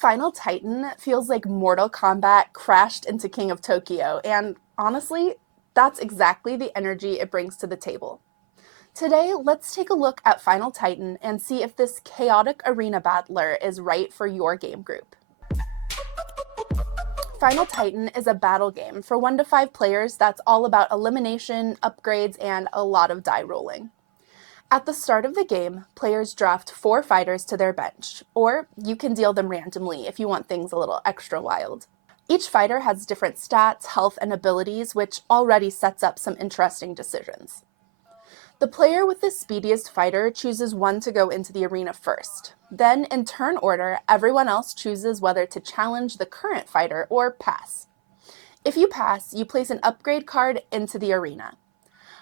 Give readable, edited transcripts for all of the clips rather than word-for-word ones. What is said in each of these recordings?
Final Titan feels like Mortal Kombat crashed into King of Tokyo, and honestly, that's exactly the energy it brings to the table. Today, let's take a look at Final Titan and see if this chaotic arena battler is right for your game group. Final Titan is a battle game for 1 to 5 players that's all about elimination, upgrades, and a lot of die rolling. At the start of the game, players draft 4 fighters to their bench, or you can deal them randomly if you want things a little extra wild. Each fighter has different stats, health, and abilities, which already sets up some interesting decisions. The player with the speediest fighter chooses one to go into the arena first. Then, in turn order, everyone else chooses whether to challenge the current fighter or pass. If you pass, you place an upgrade card into the arena.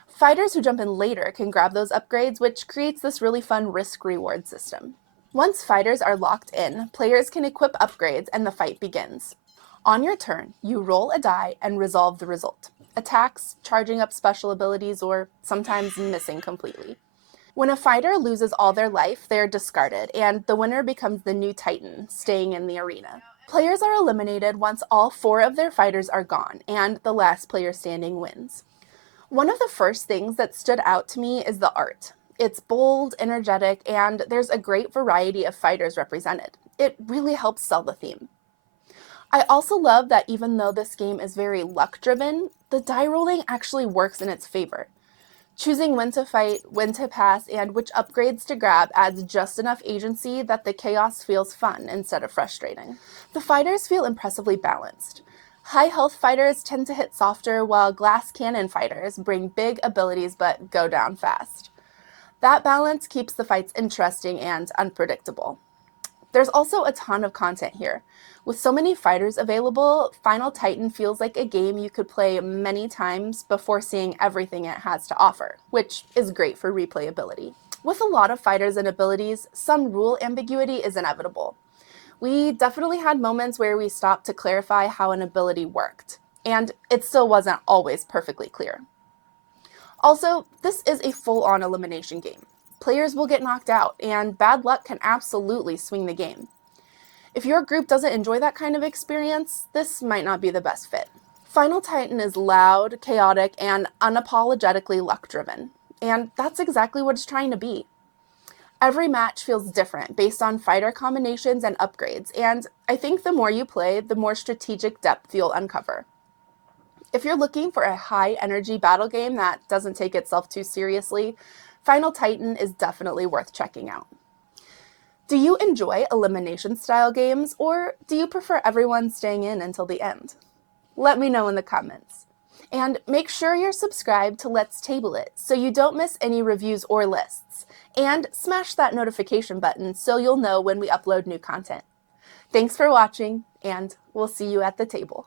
Fighters who jump in later can grab those upgrades, which creates this really fun risk-reward system. Once fighters are locked in, players can equip upgrades and the fight begins. On your turn, you roll a die and resolve the result. Attacks, charging up special abilities, or sometimes missing completely. When a fighter loses all their life, they are discarded, and the winner becomes the new Titan, staying in the arena. Players are eliminated once all 4 of their fighters are gone, and the last player standing wins. One of the first things that stood out to me is the art. It's bold, energetic, and there's a great variety of fighters represented. It really helps sell the theme. I also love that even though this game is very luck-driven, the die rolling actually works in its favor. Choosing when to fight, when to pass, and which upgrades to grab adds just enough agency that the chaos feels fun instead of frustrating. The fighters feel impressively balanced. High health fighters tend to hit softer, while glass cannon fighters bring big abilities but go down fast. That balance keeps the fights interesting and unpredictable. There's also a ton of content here. With so many fighters available, Final Titan feels like a game you could play many times before seeing everything it has to offer, which is great for replayability. With a lot of fighters and abilities, some rule ambiguity is inevitable. We definitely had moments where we stopped to clarify how an ability worked, and it still wasn't always perfectly clear. Also, this is a full-on elimination game. Players will get knocked out, and bad luck can absolutely swing the game. If your group doesn't enjoy that kind of experience, this might not be the best fit. Final Titan is loud, chaotic, and unapologetically luck-driven, and that's exactly what it's trying to be. Every match feels different based on fighter combinations and upgrades, and I think the more you play, the more strategic depth you'll uncover. If you're looking for a high-energy battle game that doesn't take itself too seriously, Final Titan is definitely worth checking out. Do you enjoy elimination-style games, or do you prefer everyone staying in until the end? Let me know in the comments. And make sure you're subscribed to Let's Table It so you don't miss any reviews or lists. And smash that notification button so you'll know when we upload new content. Thanks for watching, and we'll see you at the table.